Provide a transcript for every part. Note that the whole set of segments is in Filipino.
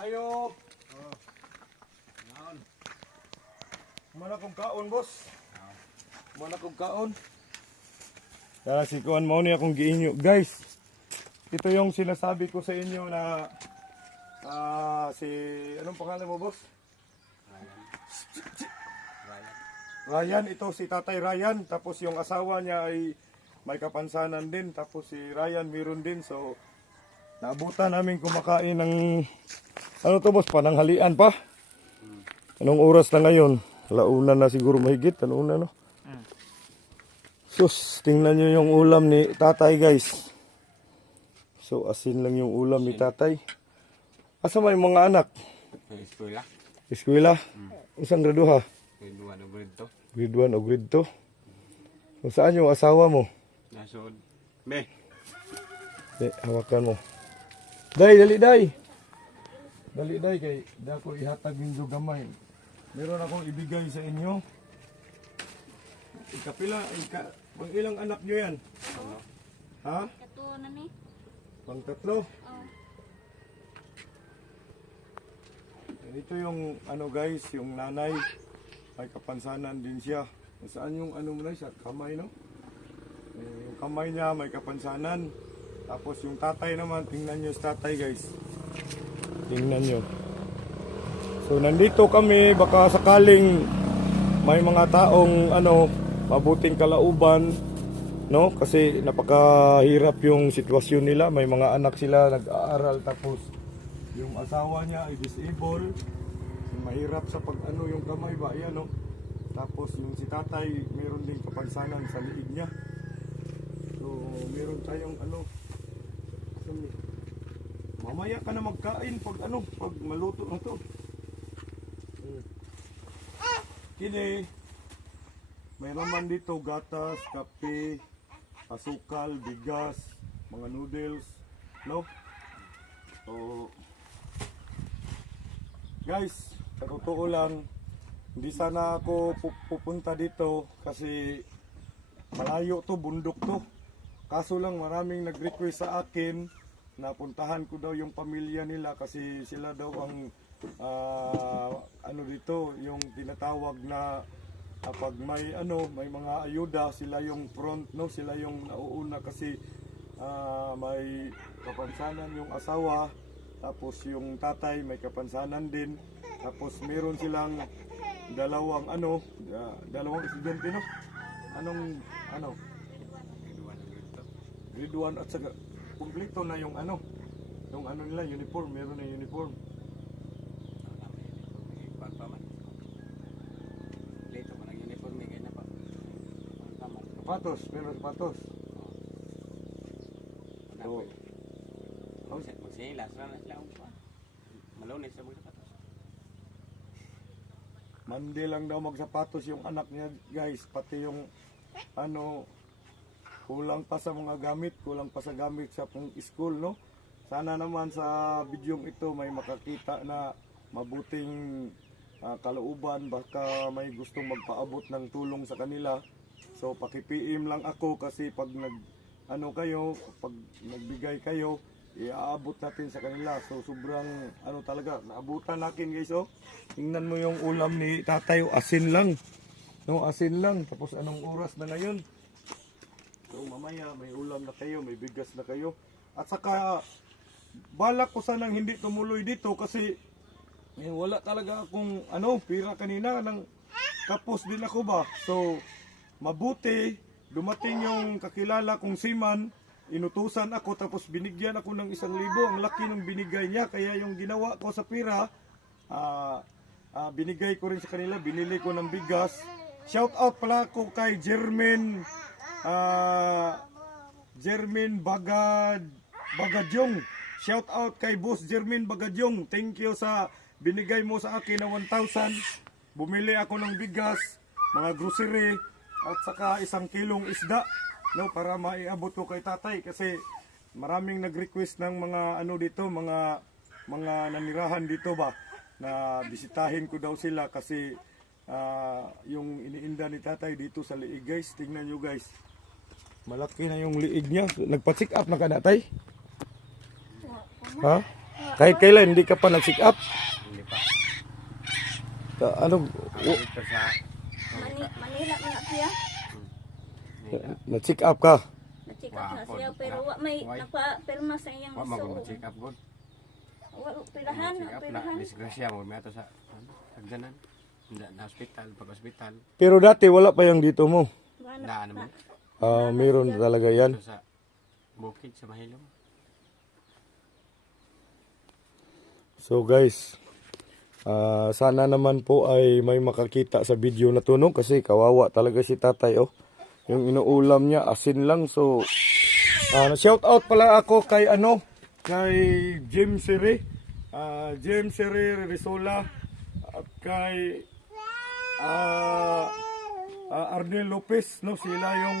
Ayo. Mana kong kaon, boss? Mana kong kaon? Kaya si Kuan mo ni akong giinyo. Guys, ito yung sinasabi ko sa inyo na ah si anong pangalan mo, boss? Ryan, ito si Tatay Ryan. Tapos yung asawa niya ay may kapansanan din. Tapos si Ryan meron din. So, naabutan namin kumakain ng ano to boss, pananghalian pa. Anong oras na ngayon? Launa na siguro mahigit. Ano na no? Sus, tingnan nyo yung ulam ni tatay guys. So, asin lang yung ulam ni tatay. Asa may mga anak? Eskwela. Eskwela? Isang graduha? Grade 1 o grade 2. Grade 1 o grade 2? Kung saan yung asawa mo? Nasod. Be. Eh, hawakan mo. Day, dali day. Dali day kay dako ihatag ninyo gamay. Meron akong ibigay sa inyo. Ikapila, ika, pang ilang anak nyo yan? Ha? Katuwa na ni. Pang tatlo? Oh. Ito yung ano guys, yung nanay. May kapansanan din siya. Saan yung ano mo na siya? Kamay no? Eh, Yung kamay niya may kapansanan. Tapos yung tatay naman, tingnan nyo sa tatay guys. Tingnan nyo. So nandito kami, baka sakaling may mga taong ano, mabuting kalauban, no? Kasi napakahirap yung sitwasyon nila. May mga anak sila nag-aaral tapos yung asawa niya ay disabled. Mahirap sa pag ano yung kamay ba, yan no? Tapos yung si tatay, meron din kapansanan sa liig niya. So, meron tayong ano, ni- mamaya ka na magkain pag ano, pag maluto na to. Hmm. Kini, may laman dito, gatas, kape, asukal, bigas, mga noodles, no? So, guys, sa totoo lang, hindi sana ako pu- pupunta dito kasi malayo to, bundok to. Kaso lang maraming nag-request sa akin na puntahan ko daw yung pamilya nila kasi sila daw ang ah, ano dito, yung tinatawag na kapag may ano, may mga ayuda, sila yung front, no? Sila yung nauuna kasi ah, may kapansanan yung asawa, tapos yung tatay may kapansanan din. Tapos meron silang dalawang ano, ah, dalawang estudyante no? Anong ano? Grade 1 o grade 2. Grade 1 at saka kumpleto na yung ano, yung ano nila uniform, meron na uniform. Pa na pa. Pa. Sapatos, meron sapatos. Oo. po? Magsilas na sila ang kuan. Malunis sa mga sapatos. Mandi lang daw magsapatos yung anak niya, guys, pati yung ano kulang pa sa mga gamit, kulang pa sa gamit sa pang school, no? Sana naman sa bidyong ito may makakita na mabuting ah, kalooban, baka may gustong magpaabot ng tulong sa kanila. So paki-PM lang ako kasi pag nag ano kayo, pag nagbigay kayo, iaabot natin sa kanila. So sobrang ano talaga, naabutan natin guys oh. Tingnan mo yung ulam ni tatay, oh, asin lang. No, asin lang. Tapos anong oras na ngayon? So mamaya may ulam na kayo, may bigas na kayo. At saka balak ko sanang hindi tumuloy dito kasi eh, wala talaga akong ano, pira kanina nang tapos din ako ba. So mabuti dumating yung kakilala kong siman, inutusan ako tapos binigyan ako ng isang libo. Ang laki ng binigay niya kaya yung ginawa ko sa pira ah ah, binigay ko rin sa kanila, binili ko ng bigas. Shout out pala ako kay Jermaine ah Jermaine Bagad Bagadyong. Shout out kay Boss Jermaine Bagadyong. Thank you sa binigay mo sa akin na 1,000. Bumili ako ng bigas, mga grocery, at saka isang kilong isda no para maiabot ko kay tatay kasi maraming nag-request ng mga ano dito, mga mga nanirahan dito ba na bisitahin ko daw sila kasi ah, yung iniinda ni tatay dito sa liig guys. Tingnan nyo guys. Malaki na yung liig niya. Nagpa-check up na ka na tay? Ha? Kahit kailan, hindi ka pa nag-check up? Hindi pa. Ka- Ano, Ako dito sa... Mani, Manila na siya. Na-check up ka? Na-check up na siya. Pero na- wa may why? nagpa-pirma sa iyang Wa gusto. mag check up good. Wa pirahan, Check up na pirahan. disgrasya mo may ato sa ano, sagdanan. Hindi na hospital, pag hospital, Pero dati wala pa yung dito mo. Wala daan naman Ah, meron talaga yan. sa bukid sa Mahilom. So guys, ah, sana naman po ay may makakita sa video na to no kasi kawawa talaga si tatay oh. Yung inuulam niya asin lang so ah, shout out pala ako kay ano kay Jim Siri, ah, Jim Siri Risola at kay ah, ah, Arnel Lopez no sila yung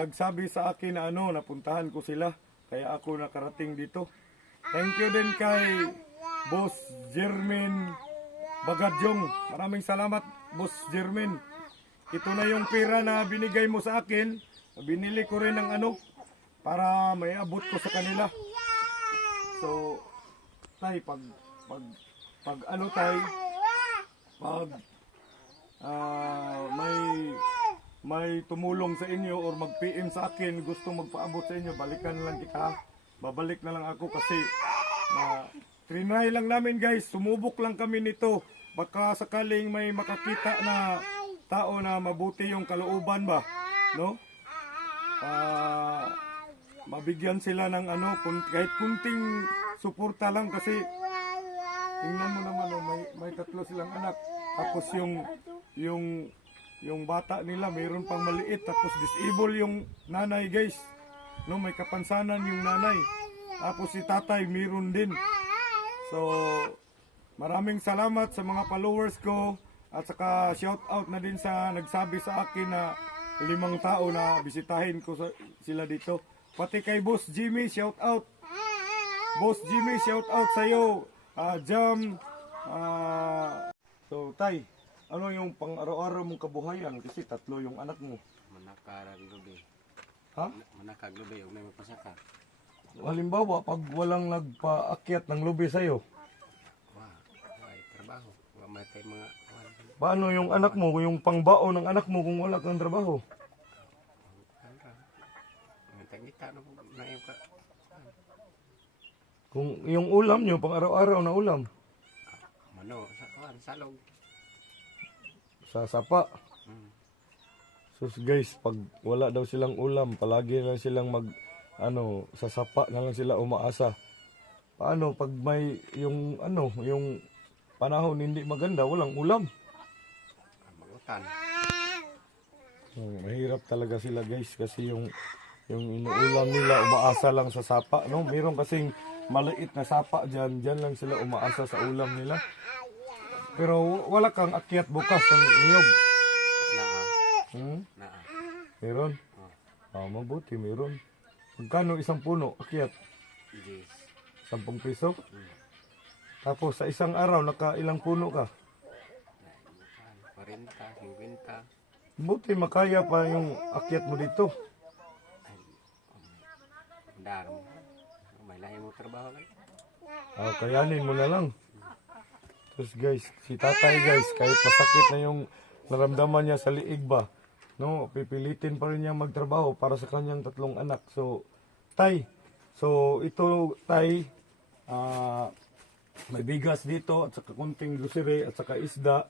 nagsabi sa akin na ano napuntahan ko sila kaya ako nakarating dito. Thank you din kay Boss Jermin Bagadyong. Maraming salamat, Boss Jermin. Ito na yung pera na binigay mo sa akin. Binili ko rin ng ano para may abot ko sa kanila. So, tay, pag, pag, pag ano tay, pag ah, may may tumulong sa inyo or mag-PM sa akin, gusto magpaabot sa inyo, balikan lang kita. Babalik na lang ako kasi na trinay lang namin guys, sumubok lang kami nito. Baka sakaling may makakita na tao na mabuti yung kalooban ba, no? Ah, mabigyan sila ng ano, kahit kunting suporta lang kasi tingnan mo naman oh, may may tatlo silang anak. Tapos yung yung yung bata nila mayroon pang maliit tapos disable yung nanay guys. No, may kapansanan yung nanay. Tapos si tatay mayroon din. So, maraming salamat sa mga followers ko at saka shout out na din sa nagsabi sa akin na limang tao na bisitahin ko sa, sila dito. Pati kay Boss Jimmy, shout out. Boss Jimmy, shout out sa iyo. Ah, Jam. ah, so, Tay, ano yung pang-araw-araw mong kabuhayan? Kasi tatlo yung anak mo. Manakarag lubi. Ha? Manakag lubi, huwag may mapasaka. Halimbawa, pag walang nagpaakyat ng lubi sa'yo, Wa, wa ay trabaho. Wa may tay mga kuwan. paano yung anak mo, yung pangbao ng anak mo kung wala kang trabaho? Ano? Na yung ka. Kung yung ulam nyo, pang araw-araw na ulam, Mano, sa kuwan, salog. Sa sapa. So guys, pag wala daw silang ulam, palagi lang silang mag ano, sa sapa na lang sila umaasa. Paano pag may yung ano, yung panahon hindi maganda, walang ulam. Magutan. Hmm, mahirap talaga sila guys kasi yung yung inuulam nila umaasa lang sa sapa, no? Meron kasing maliit na sapa diyan, diyan lang sila umaasa sa ulam nila. Pero wala kang akyat bukas ng niyog. Naa. Hmm? Naa. Meron? Ah, mabuti, meron. Magkano isang puno, akyat? Yes. 10 piso? Tapos sa isang araw, naka ilang puno ka? 40, 50. Buti makaya pa yung akyat mo dito. Dar mo. May lahi mo trabaho lang. Ah, kayanin mo na lang. Tapos guys, si tatay guys, kahit masakit na yung naramdaman niya sa liig ba, no, pipilitin pa rin niya magtrabaho para sa kanyang tatlong anak. So, tay, so ito tay, ah, may bigas dito at saka kunting grocery at saka isda.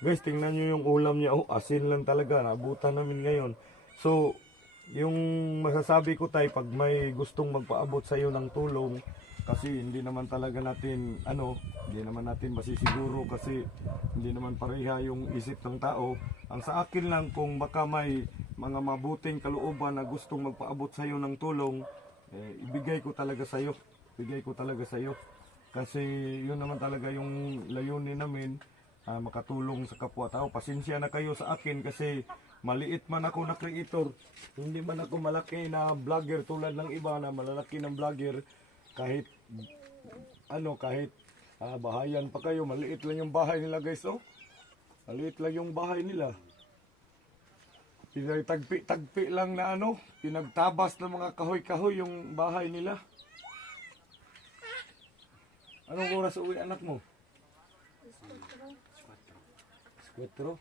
Guys, tingnan nyo yung ulam niya. Oh, asin lang talaga. Naabutan namin ngayon. So, yung masasabi ko tay, pag may gustong magpaabot sa iyo ng tulong, kasi hindi naman talaga natin, ano, hindi naman natin masisiguro kasi hindi naman pareha yung isip ng tao. Ang sa akin lang, kung baka may mga mabuting kalooban na gustong magpaabot sa iyo ng tulong, eh, ibigay ko talaga sa iyo. Ibigay ko talaga sa iyo. Kasi yun naman talaga yung layunin namin, ah, makatulong sa kapwa-tao. Pasensya na kayo sa akin kasi maliit man ako na creator. Hindi man ako malaki na vlogger tulad ng iba na malalaki ng vlogger. Kahit ano, kahit ah, bahayan pa kayo, maliit lang yung bahay nila guys, oh. Maliit lang yung bahay nila. Pinagtagpi-tagpi lang na ano, pinagtabas ng mga kahoy-kahoy yung bahay nila. Anong oras uwi anak mo? Skwetro.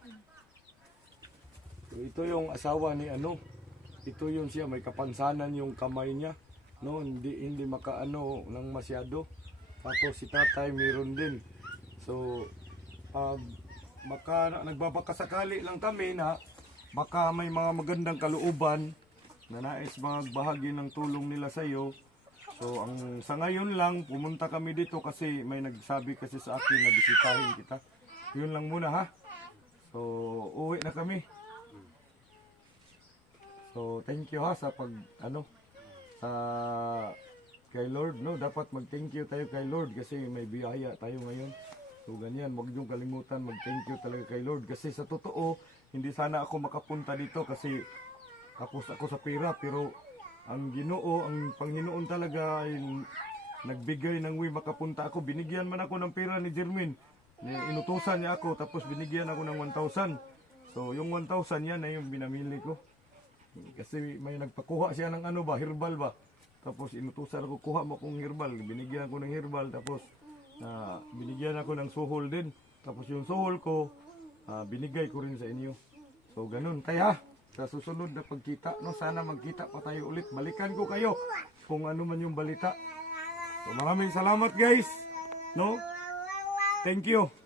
So, ito yung asawa ni ano. Ito yung siya may kapansanan yung kamay niya. No, hindi hindi makaano nang masyado. Tapos si tatay meron din. So pag baka nagbabakasakali lang kami na baka may mga magandang kalooban na nais magbahagi ng tulong nila sa iyo. So ang sa ngayon lang pumunta kami dito kasi may nagsabi kasi sa akin na bisitahin kita. Yun lang muna ha. So uwi na kami. So thank you ha sa pag ano sa kay Lord no dapat mag-thank you tayo kay Lord kasi may biyaya tayo ngayon. So ganyan, wag niyong kalimutan mag-thank you talaga kay Lord kasi sa totoo hindi sana ako makapunta dito kasi tapos ako sa pera pero ang Ginoo, ang Panginoon talaga ay nagbigay ng way makapunta ako. Binigyan man ako ng pera ni Jermin. Inutusan niya ako tapos binigyan ako ng 1,000. So yung 1,000 yan na yung binamili ko. Kasi may nagpakuha siya ng ano ba, herbal ba. Tapos inutusan ako, kuha mo kong herbal. Binigyan ako ng herbal. Tapos na binigyan ako ng suhol din. Tapos yung suhol ko, ah, binigay ko rin sa inyo. So ganun. Kaya sa susunod na pagkita, no, sana magkita pa tayo ulit. Balikan ko kayo kung ano man yung balita. So maraming salamat guys. No? Thank you.